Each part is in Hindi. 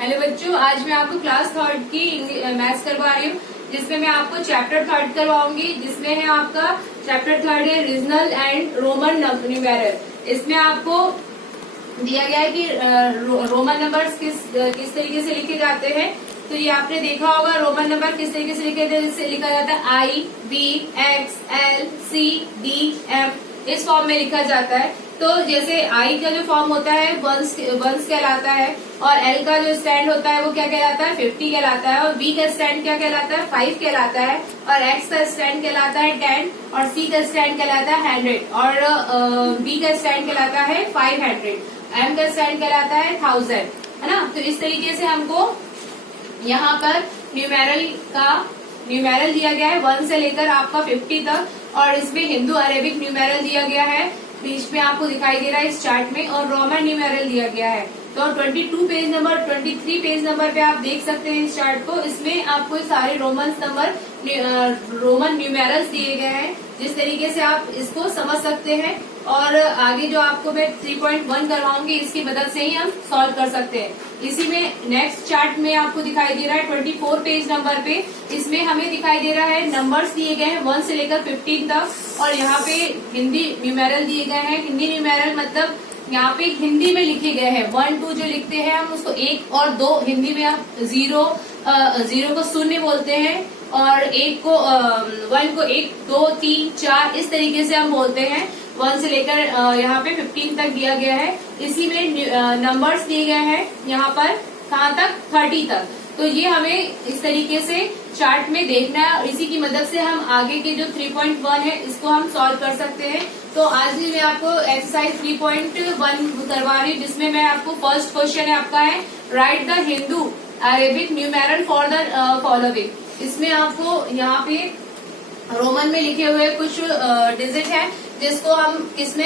हेलो बच्चों, आज मैं आपको क्लास थर्ड की मैथ्स करवा रही हूँ, जिसमें मैं आपको चैप्टर थर्ड करवाऊंगी, जिसमें है आपका चैप्टर थर्ड है रीजनल एंड रोमन न्यूमेरल। इसमें आपको दिया गया है कि रोमन नंबर्स किस तरीके से लिखे जाते हैं। तो ये आपने देखा होगा रोमन नंबर किस तरीके से लिखा जाता है, आई, बी, एक्स, एल, सी, डी, एफ, इस फॉर्म में लिखा जाता है। तो जैसे आई का जो फॉर्म होता है वंस कहलाता है, और एल का जो स्टैंड होता है वो क्या कहलाता है, 50 कहलाता है, और बी का स्टैंड क्या कहलाता है, 5 कहलाता है, और एक्स का स्टैंड कहलाता है 10, और सी का स्टैंड कहलाता है 100, और बी का स्टैंड कहलाता है 500, एम का स्टैंड कहलाता है 1000, है ना। तो इस तरीके से हमको यहाँ पर न्यूमेरल दिया गया है 1 से लेकर आपका 50 तक, और इसमें हिंदू अरेबिक न्यूमेरल दिया गया है, बीच में आपको दिखाई दे रहा है इस चार्ट में, और रोमन न्यूमेरल दिया गया है। तो 22 पेज नंबर 23 पेज नंबर पे आप देख सकते हैं इस चार्ट को। इसमें आपको सारे रोमन न्यूमेरल्स दिए गए हैं, जिस तरीके से आप इसको समझ सकते हैं। और आगे जो आपको मैं 3.1 करवाऊंगी, इसकी मदद से ही हम सॉल्व कर सकते हैं। इसी में नेक्स्ट चार्ट में आपको दिखाई दे रहा है 24 पेज नंबर पे, इसमें हमें दिखाई दे रहा है नंबर्स दिए गए हैं 1 से लेकर 15 तक, और यहाँ पे हिंदी न्यूमेरल दिए गए हैं। हिंदी न्यूमेरल मतलब यहाँ पे हिंदी में लिखे गए हैं। 1 2 जो लिखते हैं हम उसको 1, और 2 हिंदी में हम 0 को शून्य बोलते हैं, और 1 को 1 2 3 4 इस तरीके से हम बोलते हैं। 1 से लेकर यहाँ पे 15 तक दिया गया है। इसी में नंबर्स दिए गए हैं यहाँ पर कहाँ तक, 30 तक। तो ये हमें इस तरीके से चार्ट में देखना है, और इसी की मदद से हम आगे के जो 3.1 है इसको हम सॉल्व कर सकते हैं। तो आज भी मैं आपको एक्सरसाइज 3.1 करवा रही हूँ, जिसमें मैं आपको फर्स्ट क्वेश्चन है आपका है right the Hindu Arabic numeral for the following. इसमें आपको यहाँ पे रोमन में लिखे हुए कुछ डिजिट है, जिसको हम किस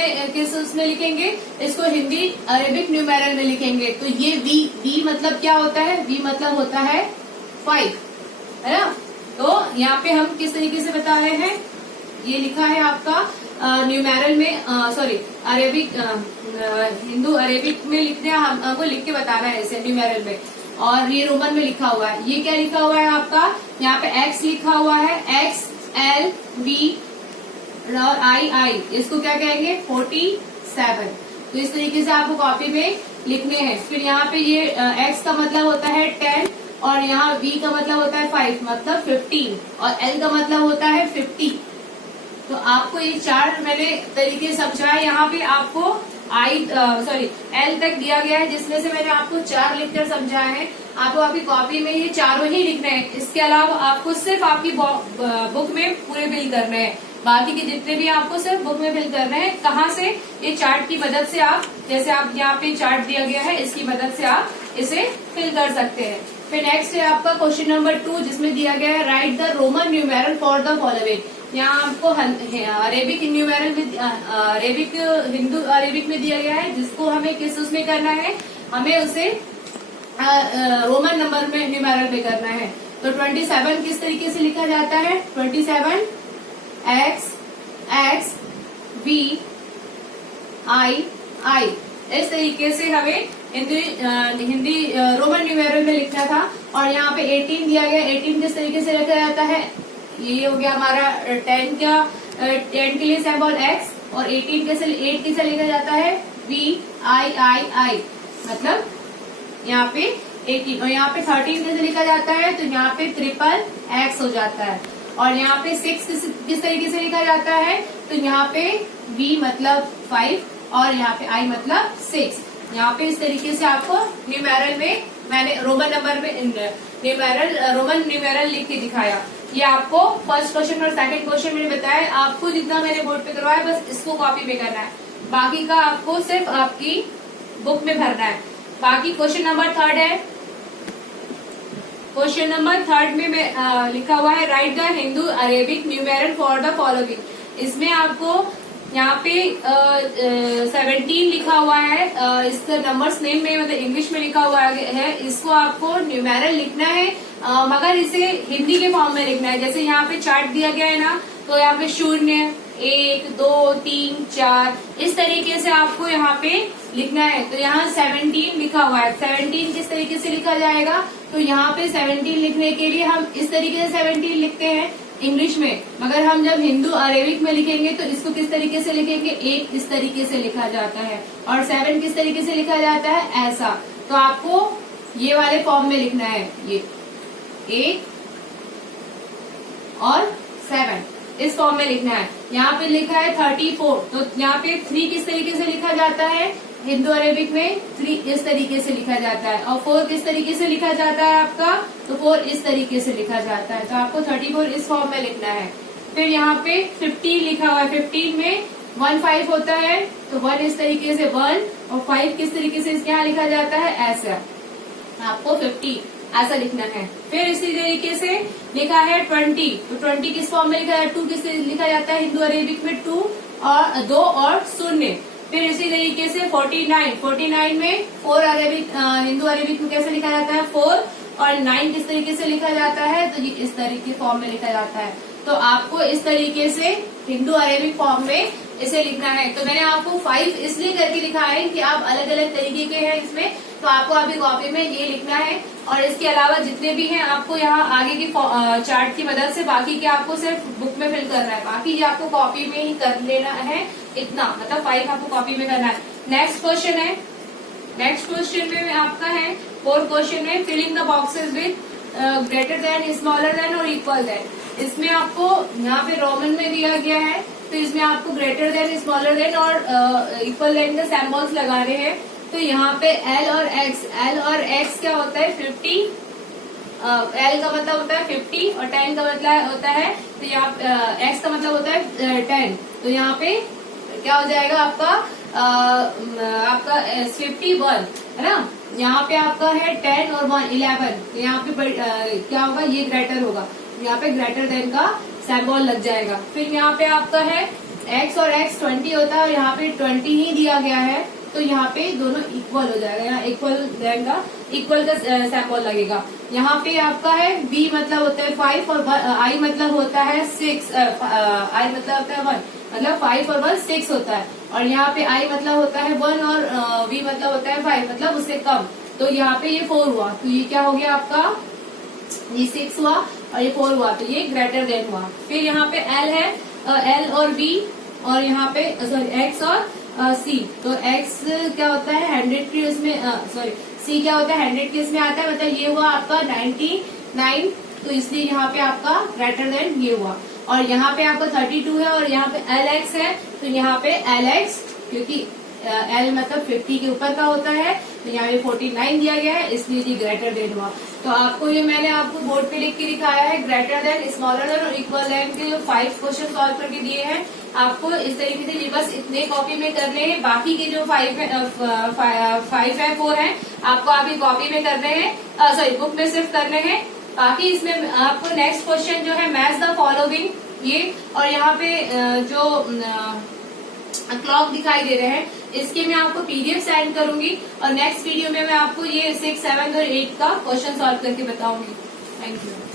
उसमें लिखेंगे, इसको हिंदी अरेबिक न्यूमेरल में लिखेंगे। तो ये वी मतलब क्या होता है, वी मतलब होता है 5, है ना। तो यहाँ पे हम किस तरीके से बता रहे हैं, ये लिखा है आपका न्यूमेरल में, सॉरी अरेबिक, हिंदू अरेबिक में लिखने हमको लिख के बताना है इसे न्यूमेरल में, और ये रोमन में लिखा हुआ है। ये क्या लिखा हुआ है आपका, यहाँ पे एक्स लिखा हुआ है, एक्स, एल, बी और आई, इसको क्या कहेंगे 47। तो इस तरीके से आपको कॉपी में लिखने हैं। फिर यहाँ पे ये एक्स का मतलब होता है 10, और यहाँ वी का मतलब होता है 5 मतलब 15, और एल का मतलब होता है 50। तो आपको ये 4 मैंने तरीके समझाए। यहाँ पे आपको एल तक दिया गया है, जिसमें से मैंने आपको 4 लिखकर समझाए हैं। आपको आपकी कॉपी में ये चारों ही लिखने हैं। इसके अलावा आपको सिर्फ आपकी बुक में पूरे फिल करने हैं, बाकी के जितने भी आपको सिर्फ बुक में फिल करने हैं। कहाँ से, ये चार्ट की मदद से आप, जैसे आप यहाँ पे चार्ट दिया गया है, इसकी मदद से आप इसे फिल कर सकते हैं। फिर नेक्स्ट है आपका क्वेश्चन नंबर 2, जिसमें दिया गया है right the Roman numeral for the following. यहाँ आपको अरेबिक न्यूमेरल हिंदू अरेबिक में दिया गया है, जिसको हमें किस उसमें करना है, हमें उसे रोमन नंबर में न्यूमेरल में करना है। तो 27 किस तरीके से लिखा जाता है, 27 एक्स बी आई, इस तरीके से हमें हिंदी रोमन न्यूमेरल में लिखना था। और यहाँ पे 18 दिया गया, 18 किस तरीके से लिखा जाता है, ये हो गया हमारा 10 के लिए सिंबल एक्स, और 8 कैसे लिखा जाता है, बी आई, मतलब यहाँ पे 18, और यहाँ पे 13 कैसे लिखा जाता है, तो यहाँ पे ट्रिपल एक्स हो जाता है। और यहाँ पे 6 किस तरीके से लिखा जाता है, तो यहाँ पे v मतलब 5, और यहाँ पे i मतलब 6। यहाँ पे इस तरीके से आपको न्यूमेरल में मैंने रोमन न्यूमेरल लिख के दिखाया। ये आपको फर्स्ट क्वेश्चन और सेकंड क्वेश्चन मैंने बताया, आपको जितना मैंने बोर्ड पे करवाया बस इसको कॉपी में करना है, बाकी का आपको सिर्फ आपकी बुक में भरना है। बाकी क्वेश्चन नंबर 3 है, क्वेश्चन नंबर 3 में मैं लिखा हुआ है right the Hindu Arabic numeral for the following. इसमें आपको यहाँ पे 17 लिखा हुआ है, इसका नंबर्स नेम में मतलब इंग्लिश में लिखा हुआ है, इसको आपको न्यूमेरल लिखना है, मगर इसे हिंदी के फॉर्म में लिखना है। जैसे यहाँ पे चार्ट दिया गया है ना, तो यहाँ पे 0 1 2 3 4 इस तरीके से आपको यहाँ पे लिखना है। तो यहाँ 17 लिखा हुआ है, 17 किस तरीके से लिखा जाएगा, तो यहाँ पे 17 लिखने के लिए हम इस तरीके से 17 लिखते हैं इंग्लिश में, मगर हम जब हिंदू अरेबिक में लिखेंगे तो इसको किस तरीके से लिखेंगे, 1 इस तरीके से लिखा जाता है और 7 किस तरीके से लिखा जाता है, ऐसा। तो आपको ये वाले फॉर्म में लिखना है, ये 1 और 7 इस फॉर्म में लिखना है। यहाँ पे लिखा है 34, तो यहाँ पे 3 किस तरीके से लिखा जाता है, हिंदू अरेबिक में 3 इस तरीके से लिखा जाता है और 4 किस तरीके से लिखा जाता है आपका, तो 4 इस तरीके से लिखा जाता है। तो आपको 34 इस फॉर्म में लिखना है। फिर यहाँ पे 15 लिखा हुआ है, 15 में 1 5 होता है, तो 1 इस तरीके से 1 और 5 किस तरीके से यहाँ लिखा जाता है, ऐसा। आपको 50 ऐसा लिखना है। फिर इसी तरीके से लिखा है 20, तो 20 किस फॉर्म में लिखा है, 2 किस लिखा जाता है हिंदू अरेबिक में, 2 और 2 और 0। फिर इसी तरीके से 49 में 4 अरेबिक हिंदू अरेबिक में कैसे लिखा जाता है, 4 और 9 किस तरीके से लिखा जाता है, तो ये इस तरीके फॉर्म में लिखा जाता है। तो आपको इस तरीके से हिंदू अरेबिक फॉर्म में इसे लिखना है। तो मैंने आपको 5 इसलिए करके लिखा है कि आप अलग अलग तरीके के हैं इसमें, तो आपको अभी कॉपी में ये लिखना है। और इसके अलावा जितने भी हैं आपको यहाँ आगे की चार्ट की मदद से, बाकी के आपको सिर्फ बुक में फिल करना है, बाकी ये आपको कॉपी में ही कर लेना है, इतना मतलब 5 आपको कॉपी में करना है। नेक्स्ट क्वेश्चन है, नेक्स्ट क्वेश्चन में आपका है 4th क्वेश्चन में fill in the boxes with greater than, smaller than और इक्वल देन। इसमें आपको यहाँ पे रोमन में दिया गया है, तो इसमें आपको ग्रेटर देन, स्मॉलर देन और इक्वल देन के सिंबल्स लगाने हैं। तो यहाँ पे L और X क्या होता है, 50, L का मतलब होता है 50 और 10 का मतलब होता है, तो यहाँ X का मतलब होता है 10। तो यहाँ पे क्या हो जाएगा आपका 51 है ना। यहाँ पे आपका है 10 और 1 11, तो यहाँ पे क्या होगा, ये ग्रेटर होगा, यहाँ पे ग्रेटर देन का सिंबल लग जाएगा। फिर यहाँ पे आपका है X और X 20 होता है और यहाँ पे 20 ही दिया गया है, तो यहाँ पे दोनों इक्वल हो जाएगा, यहाँ इक्वल देन का इक्वल का सिंबल लगेगा। यहाँ पे आपका है B मतलब होता है 5 और I मतलब होता है 6, I मतलब होता है 1, मतलब 5 और 1 6 होता है। और यहाँ पे I मतलब होता है 1 और V मतलब होता है 5, मतलब उससे कम। तो यहाँ पे ये 4 हुआ, तो ये क्या हो गया आपका, ये 6 हुआ और ये 4 हुआ, तो ये ग्रेटर देन हुआ। फिर यहाँ पे L है, L और B, और यहाँ पे सॉरी X और C। तो X क्या होता है 100 की उसमें, सॉरी C क्या होता है 100 की इसमें आता है, मतलब ये हुआ आपका 99, तो इसलिए यहाँ पे आपका ग्रेटर देन ये हुआ। और यहाँ पे आपका 32 है और यहाँ पे LX है, तो यहाँ पे LX, क्योंकि L मतलब 50 के ऊपर का होता है, तो यहाँ पे 49 दिया गया है, इसलिए ये ग्रेटर देन हुआ। तो आपको ये मैंने आपको बोर्ड पे लिख के दिखाया है, ग्रेटर देन, स्मॉलर देन और इक्वल देन के जो 5 क्वेश्चन सॉल्व करके दिए हैं। आपको इस तरीके से ये बस इतने कॉपी में करने हैं, बाकी के जो 5 है 4 है आपको अभी कॉपी में करने हैं, सॉरी बुक में सिर्फ करने हैं। बाकी इसमें आपको नेक्स्ट क्वेश्चन जो है मैच द फॉलोइंग, ये और यहाँ पे जो क्लॉक दिखाई दे रहे हैं, इसके मैं आपको PDF सेंड करूंगी और नेक्स्ट वीडियो में मैं आपको ये 6, 7 और 8 का क्वेश्चन सॉल्व करके बताऊंगी। Thank you.